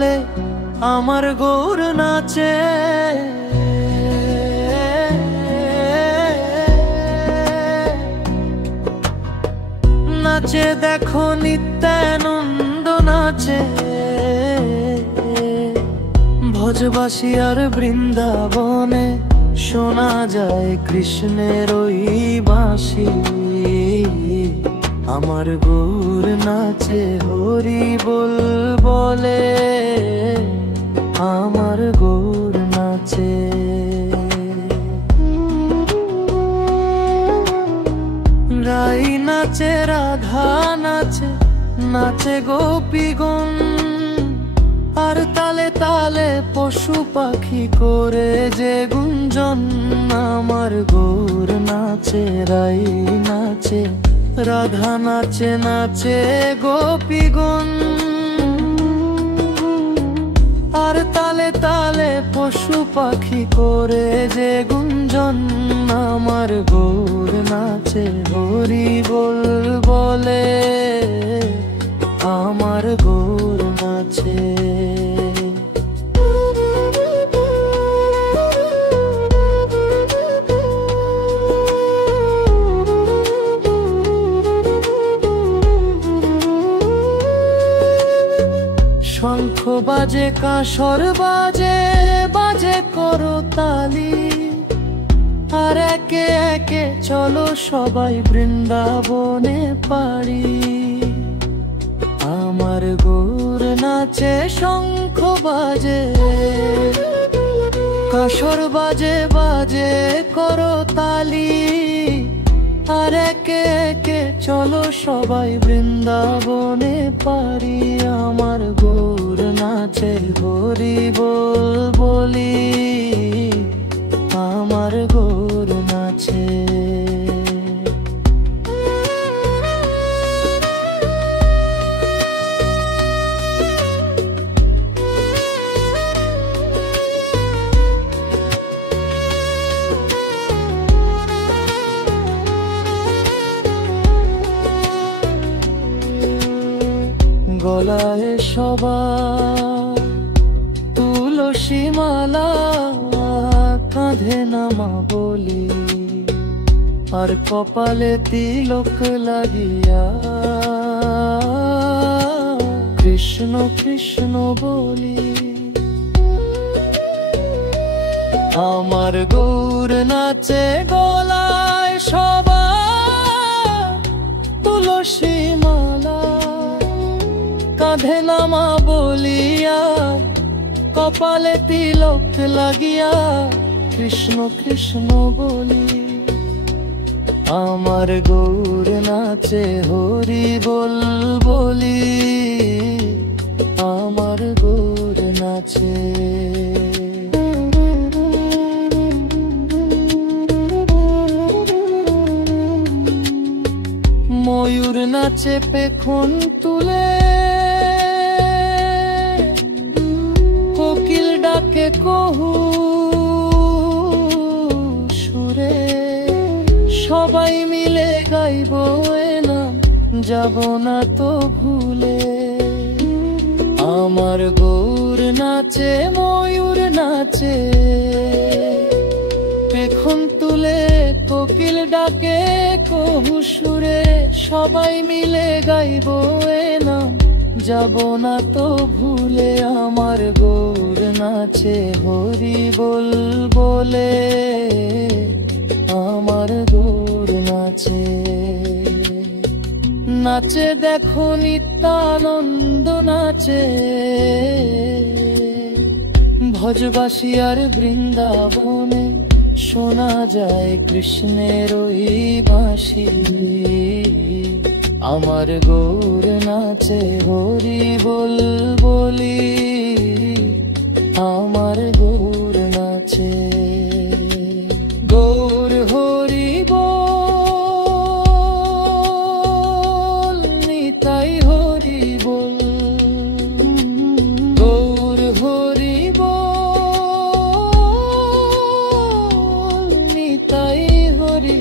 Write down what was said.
তালে আমার গৌর নাচে। নাচে দেখো নিত্যানন্দ নাচে, ভজবাসী আর বৃন্দাবনে শোনা যায় কৃষ্ণের ওই বাঁশি। আমার গৌর নাচে হরি বল বলে, আমার গৌর নাচে। রাই নাচে, রাধা নাচে, নাচে গোপীগণ, আর তালে তালে পশু পাখি করে যে গুঞ্জন। আমার গৌর নাচে, রাই নাচে, রাধা নাচে, নাচে গোপীগণ, আর তালে তালে পশু পাখি করে যে গুঞ্জন। আমার গৌর নাচে হরি বল বলে, আমার গৌর নাচে। শঙ্খ বাজে, কাঁসর বাজে, বাজে করতালি, আর একে একে চলো সবাই বৃন্দাবনে পারি। আমার গৌর নাচে, শঙ্খ বাজে, কাঁসর বাজে, বাজে করতালি, আর একে একে চলো সবাই বৃন্দাবনে পারি। আমার গৌর নাচে হরি বল বলি, আমার গৌর নাচে। গলায় সবার তুলসী মালা, কাঁধে নামা বলি, আর কপালে তিলক লাগিয়া কৃষ্ণ কৃষ্ণ বলি। আমার গৌর নাচে, গলায় সবার তুলসী মালা, কাঁধে নামা বলিয়া কপালে তিলক লাগিয়া কৃষ্ণ কৃষ্ণ বলি। আমার গৌর নাচে হরি বল বলি, আমার গৌর নাচে। ময়ূর নাচে পেখম তুলে, কোকিল ডাকে কহু সুরে, সবাই মিলে গাইব এ নাম, যাব না তো ভুলে। আমার গৌর নাচে, ময়ূর নাচে, পেখম তুলে, কোকিল ডাকে কহু সুরে, সবাই মিলে গাইব এ নাম, যাব না তো ভুলে। আমার গৌর নাচে হরি বল বলে, আমার গৌর নাচে। নাচে দেখো নিত্যানন্দ নাচে, ভজবাসী আর বৃন্দাবনে শোনা যায় কৃষ্ণের ওই বাঁশি। আমার গৌর নাচে হরি বল বলি, আমার গৌর নাচে। গৌর হরি বল, নিতাই হরি বল, গৌর হরি বল, নিতাই হরি।